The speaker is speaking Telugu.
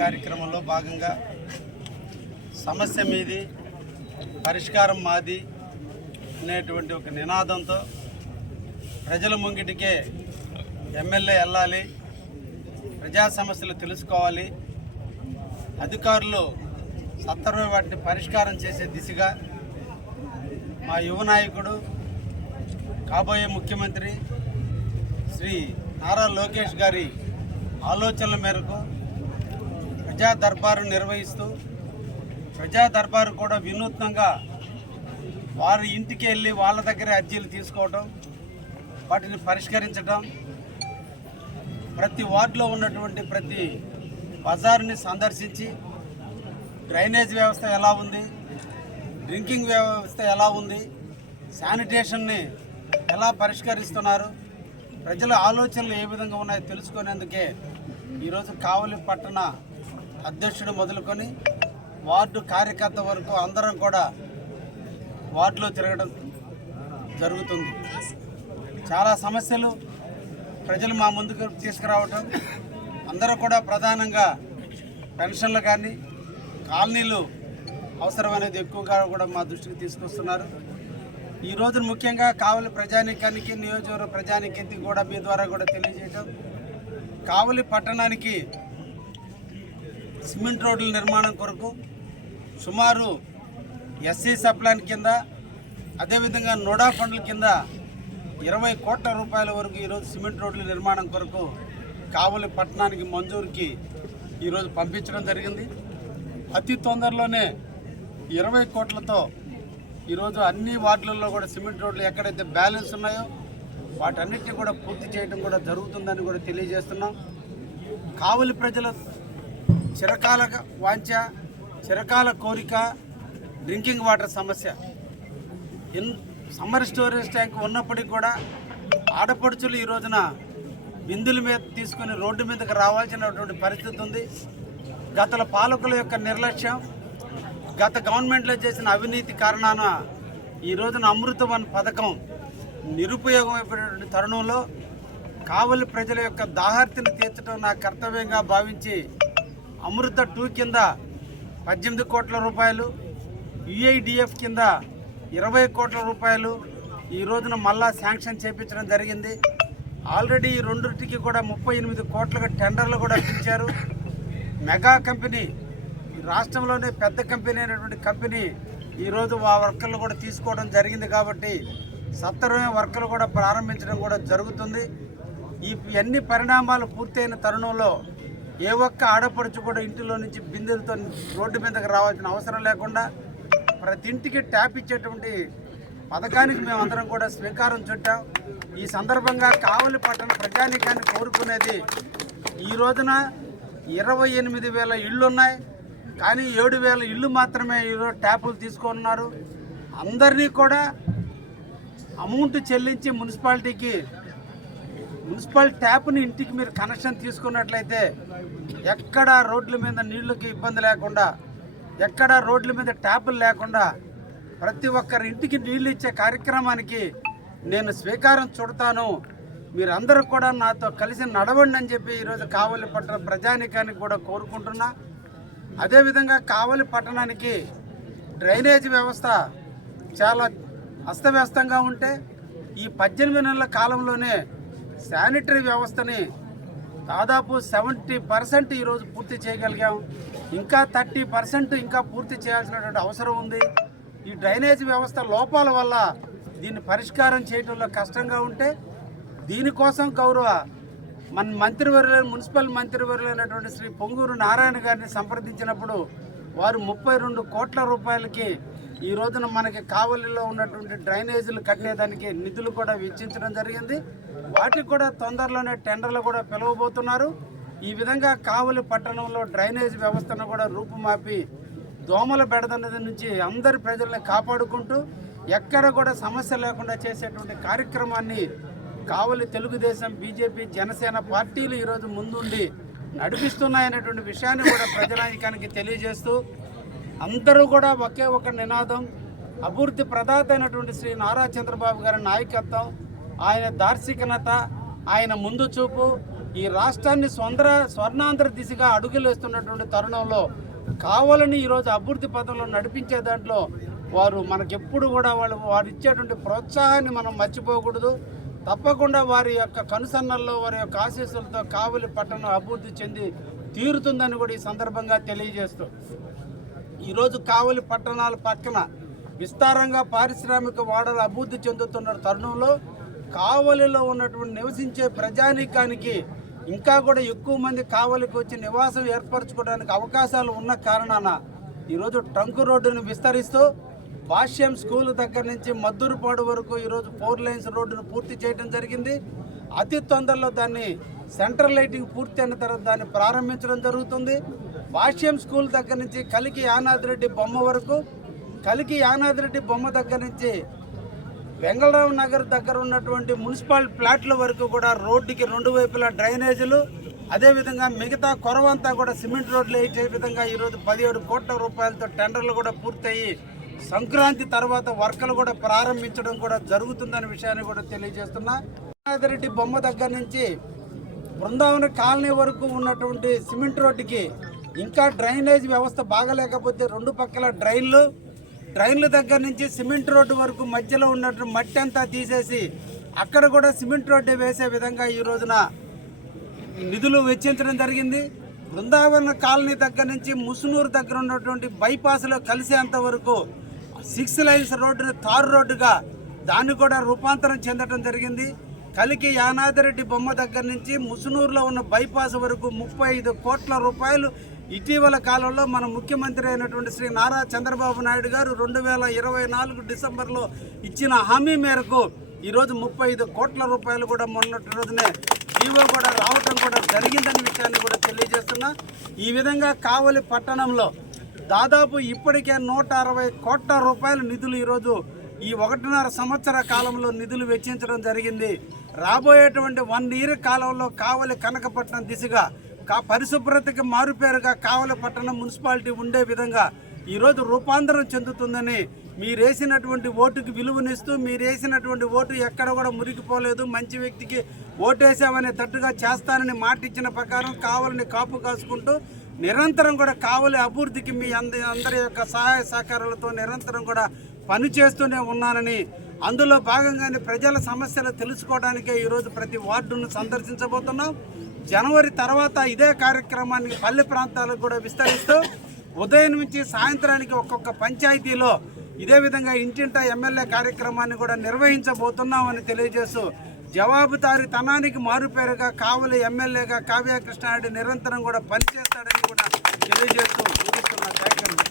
కార్యక్రమంలో భాగంగా సమస్య మీది పరిష్కారం మాది అనేటువంటి ఒక నినాదంతో ప్రజల ముంగిటికే ఎమ్మెల్యే వెళ్ళాలి, ప్రజా సమస్యలు తెలుసుకోవాలి, అధికారులు సత్వరమే వాటిని పరిష్కారం చేసే దిశగా మా యువ నాయకుడు కాబోయే ముఖ్యమంత్రి శ్రీ నారా లోకేష్ గారి ఆలోచనల మేరకు ప్రజా దర్బారు నిర్వహిస్తూ ప్రజా దర్బారు కూడా వినూత్నంగా వారి ఇంటికి వెళ్ళి వాళ్ళ దగ్గరే అర్జీలు తీసుకోవడం, వాటిని పరిష్కరించడం, ప్రతి వార్డులో ఉన్నటువంటి ప్రతి బజారుని సందర్శించి డ్రైనేజ్ వ్యవస్థ ఎలా ఉంది, డ్రింకింగ్ వ్యవస్థ ఎలా ఉంది, శానిటేషన్ని ఎలా పరిష్కరిస్తున్నారు, ప్రజల ఆలోచనలు ఏ విధంగా ఉన్నాయో తెలుసుకునేందుకే ఈరోజు కావలి పట్టణ అధ్యక్షుడు మొదలుకొని వార్డు కార్యకర్త వరకు అందరం కూడా వార్డులో తిరగడం జరుగుతుంది. చాలా సమస్యలు ప్రజలు మా ముందుకు తీసుకురావటం, అందరూ కూడా ప్రధానంగా పెన్షన్లు కానీ కాలనీలు అవసరమనేది ఎక్కువగా కూడా మా దృష్టికి తీసుకొస్తున్నారు. ఈ రోజు ముఖ్యంగా కావలి ప్రజానీకానికి, నియోజకవర్గ ప్రజానీకానికి కూడా మీ ద్వారా కూడా తెలియజేయటం, కావలి పట్టణానికి సిమెంట్ రోడ్ల నిర్మాణం కొరకు సుమారు ఎస్సీ సప్లాన్ కింద, అదేవిధంగా నోడా ఫండ్ల కింద 20 కోట్ల రూపాయల వరకు ఈరోజు సిమెంట్ రోడ్ల నిర్మాణం కొరకు కావలి పట్టణానికి మంజూరుకి ఈరోజు పంపించడం జరిగింది. అతి తొందరలోనే 20 కోట్లతో ఈరోజు అన్ని వార్డులలో కూడా సిమెంట్ రోడ్లు ఎక్కడైతే బ్యాలెన్స్ ఉన్నాయో వాటన్నిటిని కూడా పూర్తి చేయడం కూడా జరుగుతుందని కూడా తెలియజేస్తున్నాం. కావలి ప్రజల చిరకాల వాంఛ, చిరకాల కోరిక డ్రింకింగ్ వాటర్ సమస్య. సమ్మర్ స్టోరేజ్ ట్యాంక్ ఉన్నప్పటికీ కూడా ఆడపడుచులు ఈ రోజున బిందుల మీద తీసుకుని రోడ్డు మీదకి రావాల్సినటువంటి పరిస్థితి ఉంది. గత పాలకుల యొక్క నిర్లక్ష్యం, గత గవర్నమెంట్లో చేసిన అవినీతి కారణాన ఈ రోజున అమృతవన్ పథకం నిరుపయోగమైపోయినటువంటి తరుణంలో కావలి ప్రజల యొక్క దాహార్తిని తీర్చడం నా కర్తవ్యంగా భావించి అమృత 2 కింద 18 కోట్ల రూపాయలు, యుఐడిఎఫ్ కింద 20 కోట్ల రూపాయలు ఈ రోజున మళ్ళా శాంక్షన్ చేయించడం జరిగింది. ఆల్రెడీ ఈ రెండింటికి కూడా 38 కోట్లుగా టెండర్లు కూడా పిలిచారు. మెగా కంపెనీ, రాష్ట్రంలోనే పెద్ద కంపెనీ అయినటువంటి కంపెనీ ఈరోజు ఆ వర్కర్లు కూడా తీసుకోవడం జరిగింది. కాబట్టి సత్వరమే వర్కర్లు కూడా ప్రారంభించడం కూడా జరుగుతుంది. ఈ అన్ని పరిణామాలు పూర్తయిన తరుణంలో ఏ ఒక్క ఆడపడుచు కూడా ఇంటిలో నుంచి బిందెలతో రోడ్డు మీదకి రావాల్సిన అవసరం లేకుండా ప్రతి ఇంటికి ట్యాప్ ఇచ్చేటువంటి పథకానికి మేమందరం కూడా స్వీకారం చుట్టాం. ఈ సందర్భంగా కావలి పట్టణ ప్రజానీకాన్ని కోరుకునేది, ఈ రోజున 28,000 ఇళ్ళు ఉన్నాయి, కానీ 7,000 ఇళ్ళు మాత్రమే ఈరోజు ట్యాపులు తీసుకున్నారు. అందరినీ కూడా అమౌంట్ చెల్లించి మున్సిపల్ ట్యాప్ని ఇంటికి మీరు కనెక్షన్ తీసుకున్నట్లయితే ఎక్కడ రోడ్ల మీద నీళ్ళకి ఇబ్బంది లేకుండా, ఎక్కడ రోడ్ల మీద ట్యాపులు లేకుండా ప్రతి ఒక్కరి ఇంటికి నీళ్ళు ఇచ్చే కార్యక్రమానికి నేను స్వీకారం చుడతాను. మీరందరూ కూడా నాతో కలిసి నడవండి అని చెప్పి ఈరోజు కావలి పట్టణ ప్రజానీకానికి కూడా కోరుకుంటున్నా. అదేవిధంగా కావలి పట్టణానికి డ్రైనేజ్ వ్యవస్థ చాలా అస్తవ్యస్తంగా ఉంటే ఈ 18 నెలల కాలంలోనే శానిటరీ వ్యవస్థని దాదాపు 70% ఈరోజు పూర్తి చేయగలిగాం. ఇంకా 30% ఇంకా పూర్తి చేయాల్సినటువంటి అవసరం ఉంది. ఈ డ్రైనేజ్ వ్యవస్థ లోపాల వల్ల దీన్ని పరిష్కారం చేయడంలో కష్టంగా ఉంటే దీనికోసం గౌరవ మన మంత్రివర్యులు, మున్సిపల్ మంత్రివర్యులైనటువంటి శ్రీ పొంగూరు నారాయణ గారిని సంప్రదించినప్పుడు వారు 32 కోట్ల రూపాయలకి ఈ రోజున మనకి కావలిలో ఉన్నటువంటి డ్రైనేజీలు కట్టేదానికి నిధులు కూడా వెచ్చించడం జరిగింది. వాటికి కూడా తొందరలోనే టెండర్లు కూడా పిలవబోతున్నారు. ఈ విధంగా కావలి పట్టణంలో డ్రైనేజ్ వ్యవస్థను కూడా రూపుమాపి దోమల బెడద నుంచి అందరి ప్రజల్ని కాపాడుకుంటూ ఎక్కడ కూడా సమస్య లేకుండా చేసేటువంటి కార్యక్రమాన్ని కావలి తెలుగుదేశం, బీజేపీ, జనసేన పార్టీలు ఈరోజు ముందుండి నడిపిస్తున్నాయనేటువంటి విషయాన్ని కూడా ప్రజానీకానికి తెలియజేస్తూ అందరూ కూడా ఒకే ఒక నినాదం, అభివృద్ధి ప్రదాత అయినటువంటి శ్రీ నారా చంద్రబాబు గారి నాయకత్వం, ఆయన దార్శనికత, ఆయన ముందు చూపు, ఈ రాష్ట్రాన్ని స్వర్ణాంధ్ర దిశగా అడుగులు వేస్తున్నటువంటి తరుణంలో కావాలని ఈరోజు అభివృద్ధి పథంలో నడిపించే దాంట్లో వారు మనకెప్పుడు కూడా వారు ఇచ్చేటువంటి ప్రోత్సాహాన్ని మనం మర్చిపోకూడదు. తప్పకుండా వారి యొక్క కనుసన్నల్లో వారి యొక్క ఆశీస్సులతో కావలి పట్టణం అభివృద్ధి చెంది తీరుతుందని కూడా ఈ సందర్భంగా తెలియజేస్తూ ఈరోజు కావలి పట్టణాల పక్కన విస్తారంగా పారిశ్రామిక వాడలు అభివృద్ధి చెందుతున్న తరుణంలో కావలిలో ఉన్నటువంటి నివసించే ప్రజానీకానికి ఇంకా కూడా ఎక్కువ మంది కావలికి వచ్చి నివాసం ఏర్పరచుకోవడానికి అవకాశాలు ఉన్న కారణాన ఈరోజు ట్రంక్ రోడ్డును విస్తరిస్తూ భాష్యం స్కూల్ దగ్గర నుంచి మద్దూరుపాడు వరకు ఈరోజు 4 లైన్స్ రోడ్డును పూర్తి చేయడం జరిగింది. అతి తొందరలో దాన్ని సెంట్రల్ లైటింగ్ పూర్తి అయిన తర్వాత దాన్ని ప్రారంభించడం జరుగుతుంది. భాష్యం స్కూల్ దగ్గర నుంచి కలికి యానాదిరెడ్డి బొమ్మ వరకు, కలికి యానాదిరెడ్డి బొమ్మ దగ్గర నుంచి వెంగళరావు నగర్ దగ్గర ఉన్నటువంటి మున్సిపల్ ప్లాట్ల వరకు కూడా రోడ్డుకి 2 వైపులా డ్రైనేజీలు, అదేవిధంగా మిగతా కొరవంతా కూడా సిమెంట్ రోడ్లు వేసే విధంగా ఈరోజు 17 కోట్ల రూపాయలతో టెండర్లు కూడా పూర్తయి సంక్రాంతి తర్వాత వర్కలు కూడా ప్రారంభించడం కూడా జరుగుతుందనే విషయాన్ని కూడా తెలియజేస్తున్నా. యానాదిరెడ్డి బొమ్మ దగ్గర నుంచి బృందావన కాలనీ వరకు ఉన్నటువంటి సిమెంట్ రోడ్డుకి ఇంకా డ్రైనేజ్ వ్యవస్థ బాగలేకపోతే 2 పక్కల డ్రైన్ల దగ్గర నుంచి సిమెంట్ రోడ్డు వరకు మధ్యలో ఉన్నటువంటి మట్టి అంతా తీసేసి అక్కడ కూడా సిమెంట్ రోడ్డు వేసే విధంగా ఈ రోజున నిధులు వెచ్చించడం జరిగింది. బృందావన కాలనీ దగ్గర నుంచి ముసునూరు దగ్గర ఉన్నటువంటి బైపాస్లో కలిసేంత వరకు 6 లైన్స్ రోడ్డును తారు రోడ్డుగా దాన్ని కూడా రూపాంతరం చెందడం జరిగింది. కలికి యానాదిరెడ్డి బొమ్మ దగ్గర నుంచి ముసునూరులో ఉన్న బైపాస్ వరకు 35 కోట్ల రూపాయలు ఇటీవల కాలంలో మన ముఖ్యమంత్రి అయినటువంటి శ్రీ నారా చంద్రబాబు నాయుడు గారు 2024 డిసెంబర్లో ఇచ్చిన హామీ మేరకు ఈరోజు 35 కోట్ల రూపాయలు కూడా మొన్నటి రోజునే జీవో కూడా రావటం కూడా జరిగిందనే విషయాన్ని కూడా తెలియజేస్తున్నా. ఈ విధంగా కావలి పట్టణంలో దాదాపు ఇప్పటికే 160 కోట్ల రూపాయల నిధులు ఈరోజు ఈ 1.5 సంవత్సర కాలంలో నిధులు వెచ్చించడం జరిగింది. రాబోయేటువంటి 1 ఇయర్ కాలంలో కావలి కనకపట్నం దిశగా పరిశుభ్రతకి మారుపేరుగా కావలి పట్టణం మున్సిపాలిటీ ఉండే విధంగా ఈరోజు రూపాంతరం చెందుతుందని మీరేసినటువంటి ఓటుకి విలువనిస్తూ మీరేసినటువంటి ఓటు ఎక్కడ కూడా మురిగిపోలేదు, మంచి వ్యక్తికి ఓటేసామనే తట్టుగా చేస్తానని మాట ఇచ్చిన ప్రకారం కావలిని కాపు కాసుకుంటూ నిరంతరం కూడా కావలి అభివృద్ధికి మీ అందరి యొక్క సహాయ సహకారాలతో నిరంతరం కూడా పనిచేస్తూనే ఉన్నానని, అందులో భాగంగానే ప్రజల సమస్యలు తెలుసుకోవడానికే ఈరోజు ప్రతి వార్డును సందర్శించబోతున్నాం. జనవరి తర్వాత ఇదే కార్యక్రమాన్ని పల్లె ప్రాంతాలకు కూడా విస్తరిస్తూ ఉదయం నుంచి సాయంత్రానికి ఒక్కొక్క పంచాయతీలో ఇదే విధంగా ఇంటింటా ఎమ్మెల్యే కార్యక్రమాన్ని కూడా నిర్వహించబోతున్నామని తెలియజేస్తూ జవాబుదారీతనానికి మారుపేరుగా కావలి ఎమ్మెల్యేగా కావ్య కృష్ణారెడ్డి నిరంతరం కూడా పనిచేస్తాడని కూడా తెలియజేస్తూ ముగిస్తున్న కార్యక్రమం.